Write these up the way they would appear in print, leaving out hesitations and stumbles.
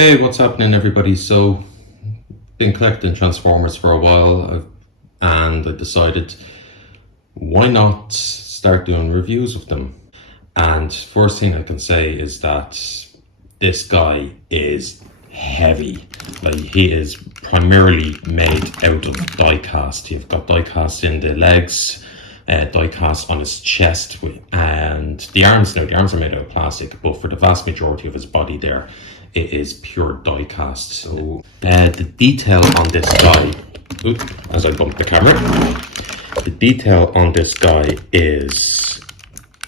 Hey, what's happening, everybody? So, been collecting Transformers for a while, and I decided why not start doing reviews of them. And first thing I can say is that this guy is heavy. Like, he is primarily made out of die cast. You've got die cast in the legs, die cast on his chest, and the arms. Now, the arms are made out of plastic, but for the vast majority of his body there, it is pure die cast. So the detail on this guy, as I bump the camera, the detail on this guy is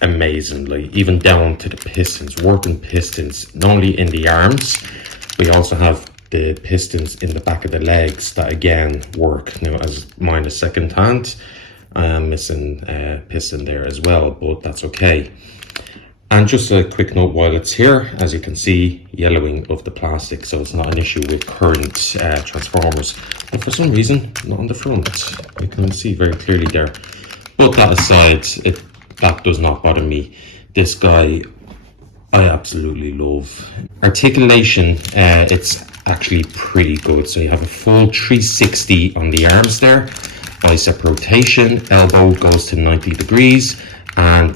amazingly, even down to the pistons, working pistons, not only in the arms, we also have the pistons in the back of the legs that again work. Now, as mine is second hand, I'm missing a piston there as well, but that's okay. And just a quick note while it's here, as you can see, yellowing of the plastic, so it's not an issue with current Transformers. But for some reason, not on the front. You can see very clearly there. But that aside, that does not bother me. This guy, I absolutely love. Articulation, it's actually pretty good. So you have a full 360 on the arms there. Bicep rotation, elbow goes to 90 degrees. And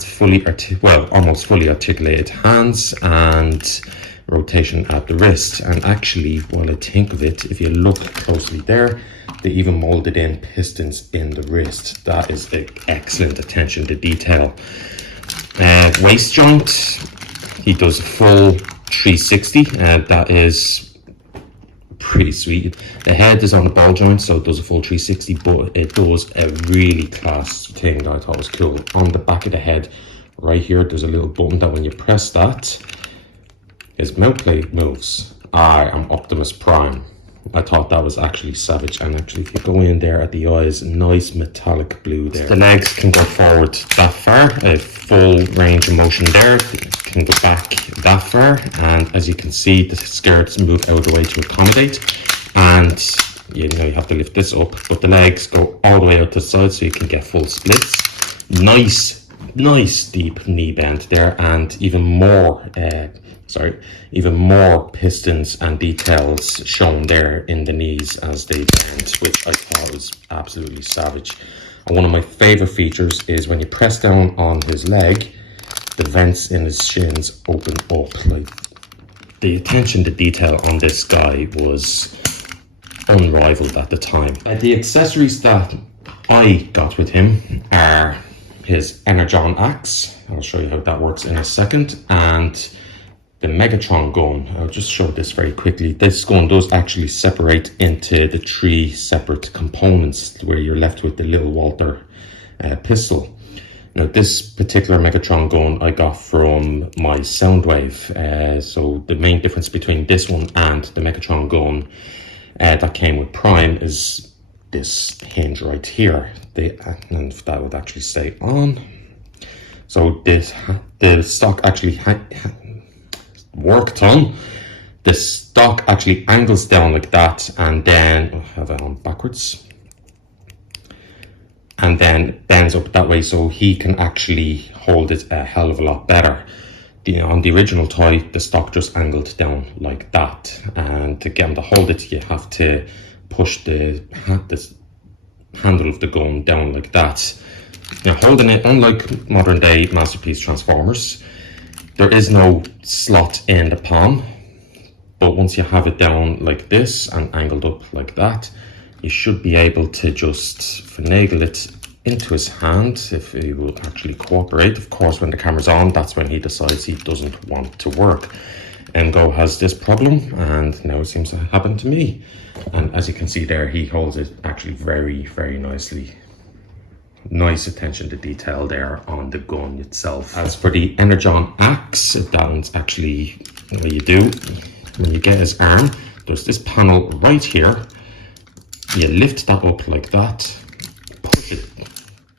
almost fully articulated hands and rotation at the wrist. And actually, while I think of it, if you look closely there, they even molded in pistons in the wrist. That is excellent attention to detail. Waist joint, he does a full 360, and that is pretty sweet. The head is on the ball joint, so it does a full 360, but it does a really class thing that I thought was cool. On the back of the head, right here, there's a little button that when you press that, his mouth plate moves. I am Optimus Prime. I thought that was actually savage. And actually, if you go in there at the eyes, nice metallic blue there. The legs can go forward that far, a full range of motion there. It can go back that far, and as you can see, the skirts move out of the way to accommodate. And you have to lift this up, but the legs go all the way out to the side, so you can get full splits. Nice deep knee bend there, and even more pistons and details shown there in the knees as they bend, which I thought was absolutely savage. And one of my favorite features is when you press down on his leg, the vents in his shins open up. Like, the attention to detail on this guy was unrivaled at the time. The accessories that I got with him are his Energon axe. I'll show you how that works in a second. And the Megatron gun. I'll just show this very quickly. This gun does actually separate into the 3 separate components, where you're left with the little Walter pistol. Now, this particular Megatron gun I got from my Soundwave. So the main difference between this one and the Megatron gun that came with Prime is this hinge right here. And that would actually stay on. So the stock actually worked on. The stock actually angles down like that, and then I'll have it on backwards, and then bends up that way, so he can actually hold it a hell of a lot better. On the original toy, the stock just angled down like that, and to get him to hold it, you have to push the handle of the gun down like that. Now, holding it, unlike modern day Masterpiece Transformers, there is no slot in the palm, but once you have it down like this and angled up like that, you should be able to just finagle it into his hand if he will actually cooperate. Of course, when the camera's on, that's when he decides he doesn't want to work. Go has this problem, and now it seems to happen to me. And as you can see there, he holds it actually very, very nicely. Nice attention to detail there on the gun itself. As for the Energon axe, that's actually what you do. When you get his arm, there's this panel right here. You lift that up like that, push it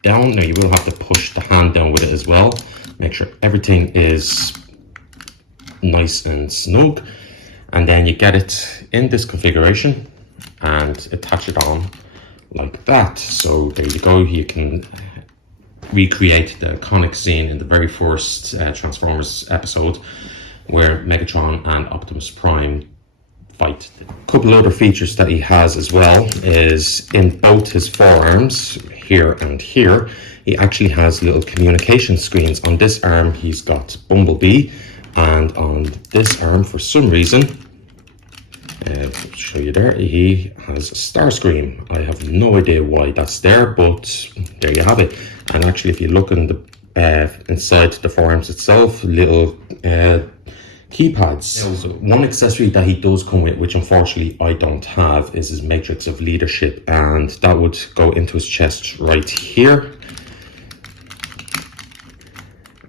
down. Now, you will have to push the hand down with it as well. Make sure everything is nice and snug. And then you get it in this configuration and attach it on like that. So there you go. You can recreate the iconic scene in the very first Transformers episode, where Megatron and Optimus Prime fight. A couple other features that he has as well is in both his forearms, here and here, he actually has little communication screens. On this arm he's got Bumblebee, and on this arm for some reason, I'll show you there, he has Starscream. I have no idea why that's there, but there you have it. And actually if you look in the inside the forearms itself, little keypads. So one accessory that he does come with, which unfortunately I don't have, is his matrix of leadership, and that would go into his chest right here.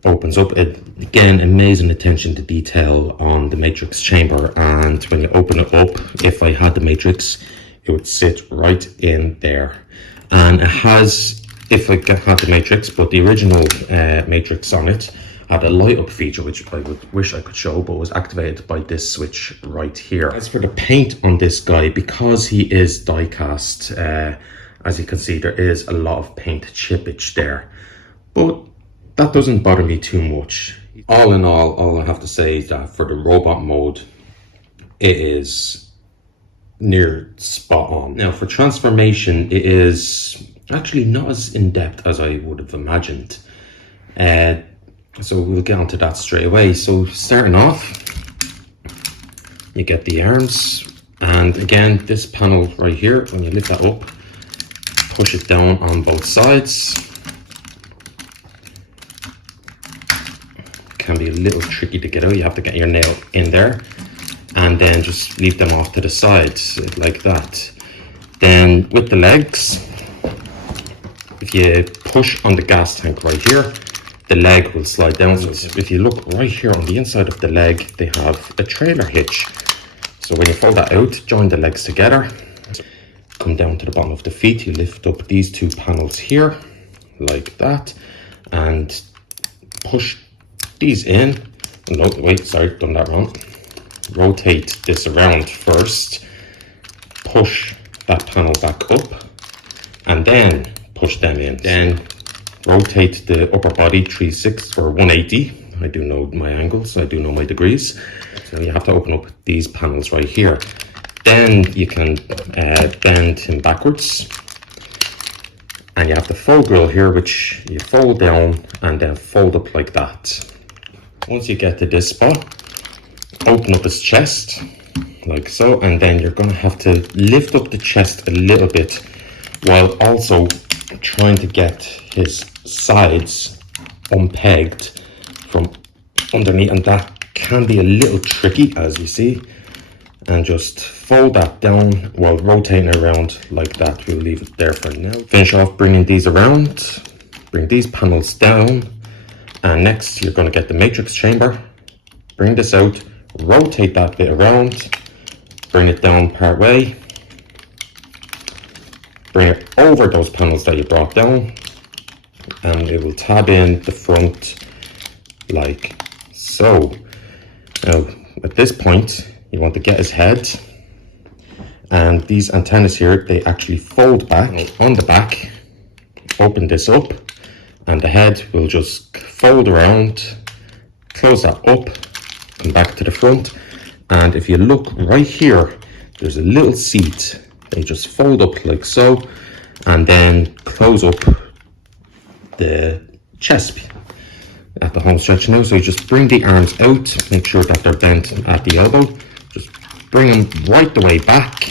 Opens up. Again, amazing attention to detail on the matrix chamber, and when you open it up, if I had the matrix, it would sit right in there. And it has, if I had the matrix, but the original matrix on it had a light up feature, which I would wish I could show, but was activated by this switch right here. As for the paint on this guy, because he is die cast, as you can see, there is a lot of paint chippage there, but that doesn't bother me too much. All in all I have to say is that for the robot mode, it is near spot on. Now for transformation, it is actually not as in-depth as I would have imagined. So we'll get onto that straight away. So starting off, you get the arms, and again, this panel right here, when you lift that up, push it down on both sides. Can be a little tricky to get out. You have to get your nail in there, and then just leave them off to the sides like that. Then with the legs, if you push on the gas tank right here, the leg will slide down. So if you look right here on the inside of the leg, they have a trailer hitch. So when you fold that out, join the legs together, come down to the bottom of the feet, you lift up these two panels here like that, and push these in. No, wait, sorry, done that wrong. Rotate this around first, push that panel back up, and then push them in. Then rotate the upper body 360 or 180. I do know my angles, I do know my degrees. So you have to open up these panels right here. Then you can bend him backwards. And you have the fold grill here, which you fold down and then fold up like that. Once you get to this spot, open up his chest, like so, and then you're going to have to lift up the chest a little bit while also trying to get his sides unpegged from underneath, and that can be a little tricky, as you see. And just fold that down while rotating around like that. We'll leave it there for now. Finish off bringing these around, bring these panels down, and next you're going to get the matrix chamber, bring this out, rotate that bit around, bring it down part way, bring it over those panels that you brought down, and it will tab in the front like so. Now at this point you want to get his head, and these antennas here, they actually fold back on the back. Open this up and the head will just fold around, close that up, come back to the front, and if you look right here, there's a little seat. They just fold up like so, and then close up the chest at the home stretch now. So you just bring the arms out, make sure that they're bent at the elbow, just bring them right the way back,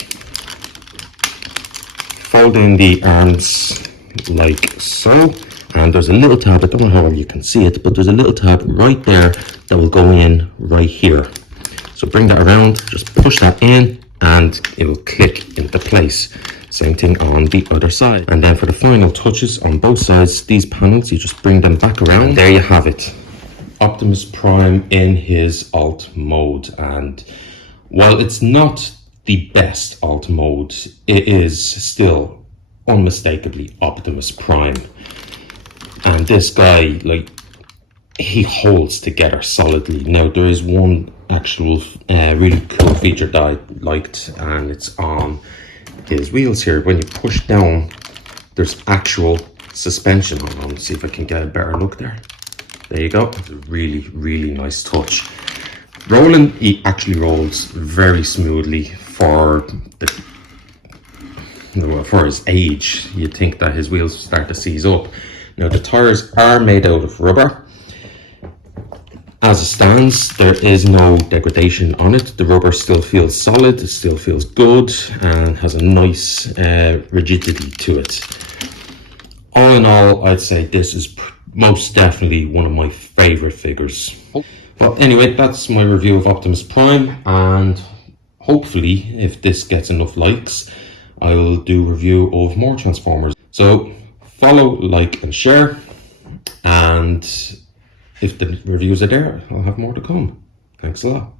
fold in the arms like so, and there's a little tab, I don't know how you can see it, but there's a little tab right there that will go in right here. So bring that around, just push that in, and it will click into place. Same thing on the other side. And then for the final touches on both sides, these panels, you just bring them back around. And there you have it, Optimus Prime in his alt mode. And while it's not the best alt mode, it is still unmistakably Optimus Prime. And this guy, like, he holds together solidly. Now there is one actual really cool feature that I liked, and it's on his wheels here. When you push down, there's actual suspension on them. See if I can get a better look there. There you go. It's a really, really nice touch. Rolling, he actually rolls very smoothly for his age. You'd think that his wheels start to seize up. Now the tires are made out of rubber. As it stands, there is no degradation on it. The rubber still feels solid, it still feels good, and has a nice rigidity to it. All in all, I'd say this is most definitely one of my favourite figures. Well, anyway, that's my review of Optimus Prime, and hopefully, if this gets enough likes, I'll do a review of more Transformers. So, follow, like, and share, and if the reviews are there, I'll have more to come. Thanks a lot.